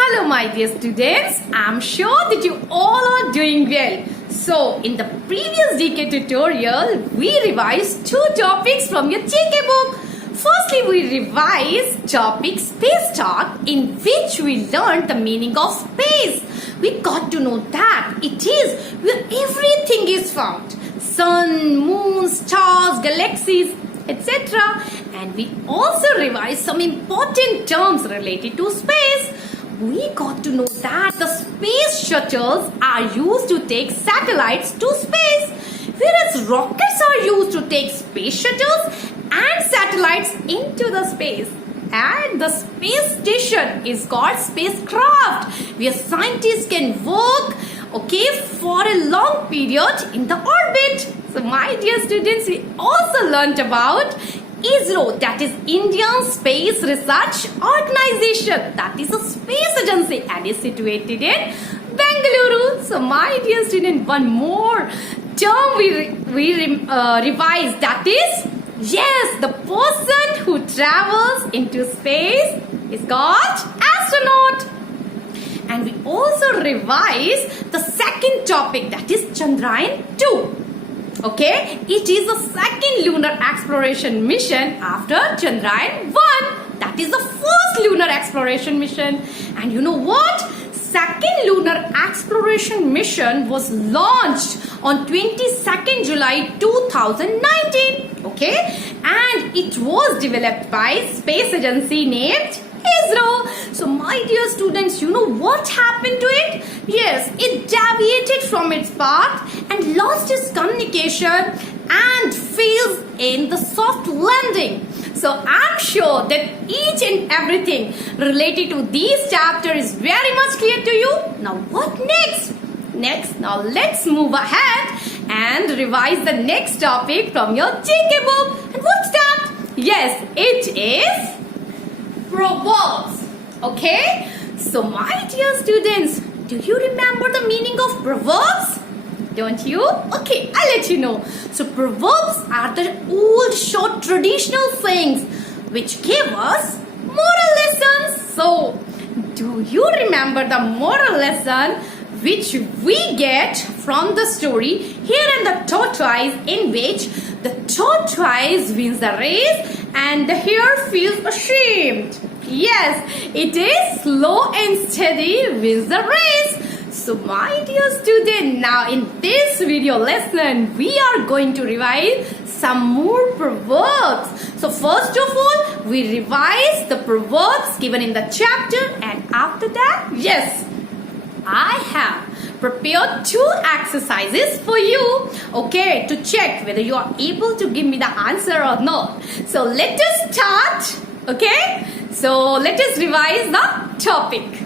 Hello my dear students, I'm sure that you all are doing well. So in the previous GK tutorial, we revised two topics from your GK book. Firstly, we revised topic Space Talk, in which we learned the meaning of space. We got to know that it is where everything is found. Sun, moon, stars, galaxies, etc. And we also revised some important terms related to space. We got to know that the space shuttles are used to take satellites to space, whereas rockets are used to take space shuttles and satellites into the space. And the space station is called spacecraft, where scientists can work for a long period in the orbit. So my dear students, we also learnt about ISRO, that is Indian Space Research Organization, that is a space agency and is situated in Bengaluru. So my dear student, one more term we revised, that is, yes, the person who travels into space is called astronaut. And we also revised the second topic, that is Chandrayaan 2. Okay, it is the second lunar exploration mission after Chandrayaan 1. That is the first lunar exploration mission. And you know what? Second lunar exploration mission was launched on 22nd July 2019. Okay, and it was developed by space agency named ISRO. So my dear students, you know what happened to it? Yes, it deviated from its path and lost its communication and failed in the soft landing. So I'm sure that each and everything related to this chapter is very much clear to you. Now what next? Now let's move ahead and revise the next topic from your GK book. And what's that? Yes, it is proverbs. Okay, so my dear students, do you remember the meaning of proverbs? Don't you? Okay, I'll let you know. So proverbs are the old short traditional sayings which give us moral lessons. So do you remember the moral lesson which we get from the story Hare and the Tortoise, in which the tortoise wins the race and the hare feels ashamed? Yes, it is slow and steady wins the race. So my dear student, now in this video lesson, we are going to revise some more proverbs. So first of all, we revise the proverbs given in the chapter, and after that, yes, I have prepared two exercises for you, okay, to check whether you are able to give me the answer or not. So let us start, okay? So let us revise the topic.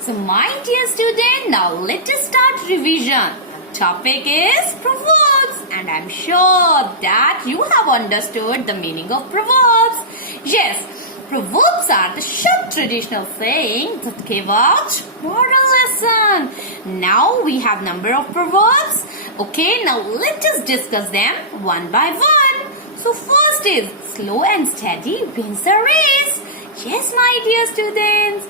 So my dear student, now let us start revision. The topic is proverbs, and I'm sure that you have understood the meaning of proverbs. Yes, proverbs are the short traditional sayings that give out moral lesson. Now we have number of proverbs. Okay, now let us discuss them one by one. So first is slow and steady wins the race. Yes, my dear students.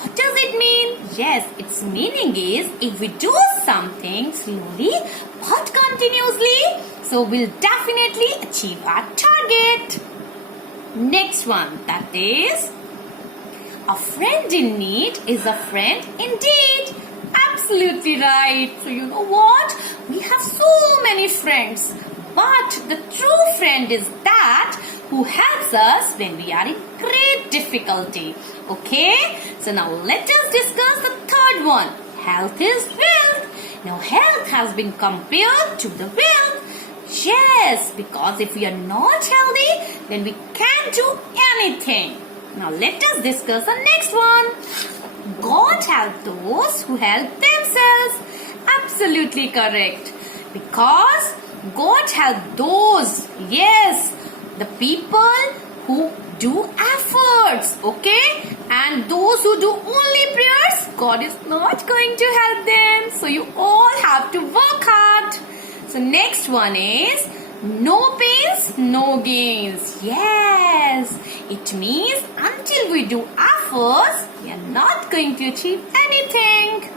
What does it mean? Yes, its meaning is if we do something slowly but continuously, so we'll definitely achieve our target. Next one, that is, a friend in need is a friend indeed. Absolutely right. So you know what? We have so many friends, but the true friend is that who helps us when we are in great difficulty. Okay? So now let us discuss the third one. Health is wealth. Now health has been compared to the wealth. Yes, because if we are not healthy, then we can't do anything. Now let us discuss the next one. God help those who help themselves. Absolutely correct. Because God help those, yes, the people who do efforts, okay? And those who do only prayers, God is not going to help them. So you all have to work hard. So next one is no pains, no gains. Yes, it means until we do efforts, efforts, we are not going to achieve anything.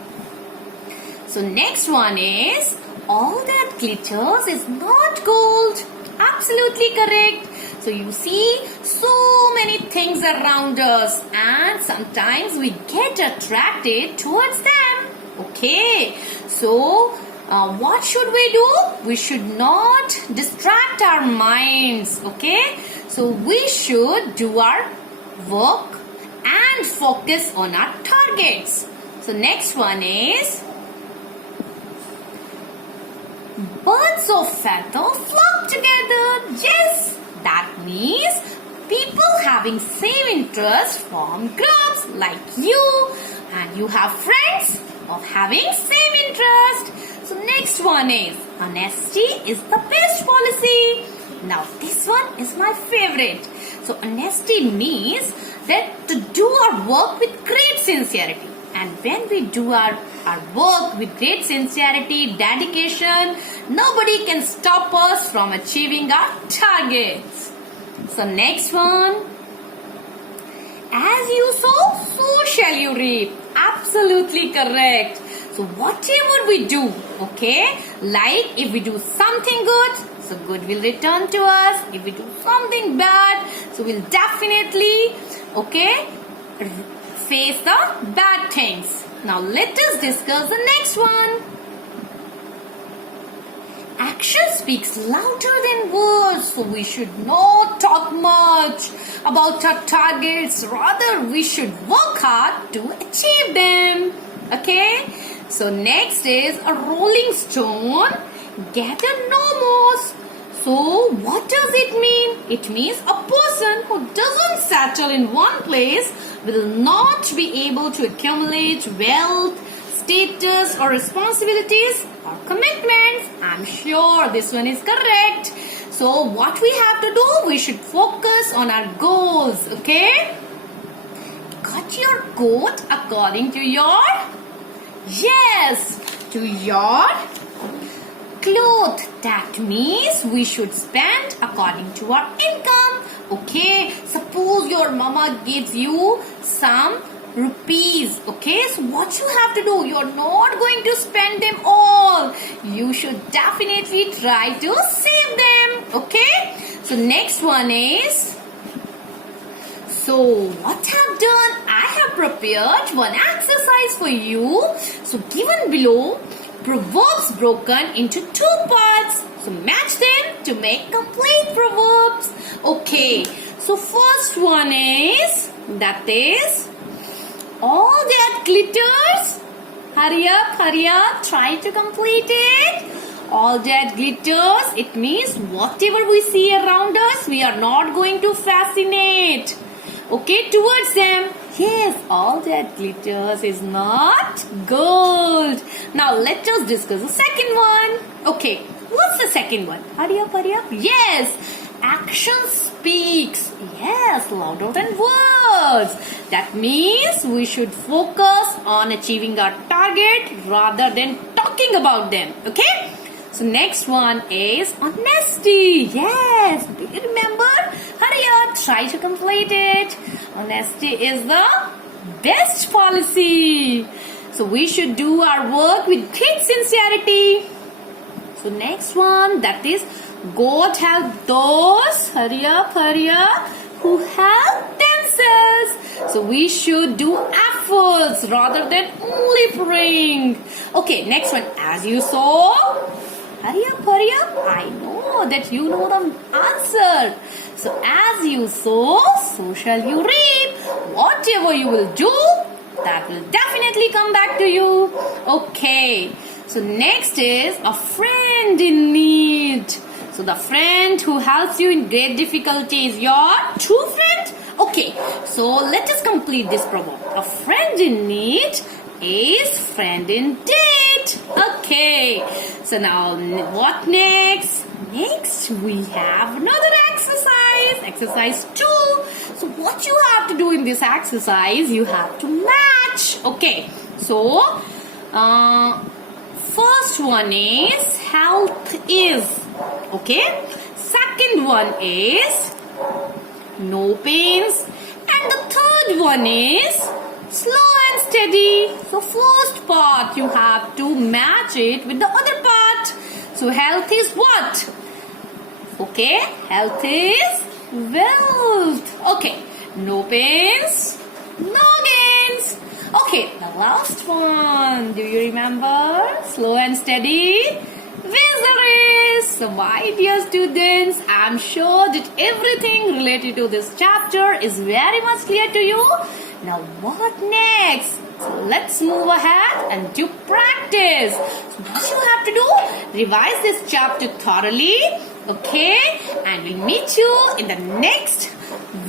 So next one is, all that glitters is not gold. Absolutely correct. So you see so many things around us and sometimes we get attracted towards them. Okay. So what should we do? We should not distract our minds. Okay. So we should do our work and focus on our targets. So next one is, birds of feather flock together. Yes, that means people having same interest form groups like you, and you have friends of having same interest. So next one is, honesty is the best policy. Now this one is my favorite. So honesty means that to do our work with great sincerity. And when we do our work with great sincerity, dedication, nobody can stop us from achieving our targets. So next one, as you sow, so shall you reap. Absolutely correct. So whatever we do, okay, like if we do something good, so good will return to us. If we do something bad, so we'll definitely, okay, face the bad things. Now let us discuss the next one. Action speaks louder than words, so we should not talk much about our targets. Rather, we should work hard to achieve them. Okay? So next is, a rolling stone gather no moss. So what does it mean? It means a person who doesn't settle in one place will not be able to accumulate wealth, status or responsibilities or commitments. I'm sure this one is correct. So what we have to do, we should focus on our goals. Okay? Cut your coat according to your, yes, to your cloth. That means we should spend according to our income. Okay, suppose your mama gives you some rupees. Okay, so what you have to do, you're not going to spend them all. You should definitely try to save them. Okay, so next one is, so what I've done, I have prepared one exercise for you. So given below, proverbs broken into two parts. So match them to make complete proverbs. Okay, so first one is, that is, all that glitters. Hurry up, try to complete it. All that glitters, it means whatever we see around us, we are not going to fascinate, okay, towards them. Yes, all that glitters is not gold. Now let us discuss the second one. Okay, what's the second one? Hurry up. Yes, action speaks. Yes, louder than words. That means we should focus on achieving our target rather than talking about them. Okay? So next one is honesty. Yes, do you remember? Hurry up, try to complete it. Honesty is the best policy. So we should do our work with great sincerity. So next one, that is, God help those, hurry up, who help themselves. So we should do efforts rather than only praying. Okay, next one, as you saw. Hurry up. I know that you know the answer. So as you sow, so shall you reap. Whatever you will do, that will definitely come back to you. Okay. So next is a friend in need. So the friend who helps you in great difficulty is your true friend. Okay. So let us complete this proverb. A friend in need is friend in debt. Okay. So now what next? Next we have another exercise. Exercise 2. So what you have to do in this exercise, you have to match. Okay. So first one is health is. Okay. Second one is no pains. And the third third one is slow and steady. So first part you have to match it with the other part. So health is what? Okay, health is wealth. Okay, no pains, no gains. Okay, the last one. Do you remember? Slow and steady. Wizards. So my dear students, I'm sure that everything related to this chapter is very much clear to you. Now what next? So let's move ahead and do practice. So what you have to do? Revise this chapter thoroughly. Okay? And we'll meet you in the next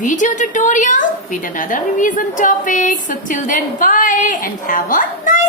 video tutorial with another revision topic. So till then, bye and have a nice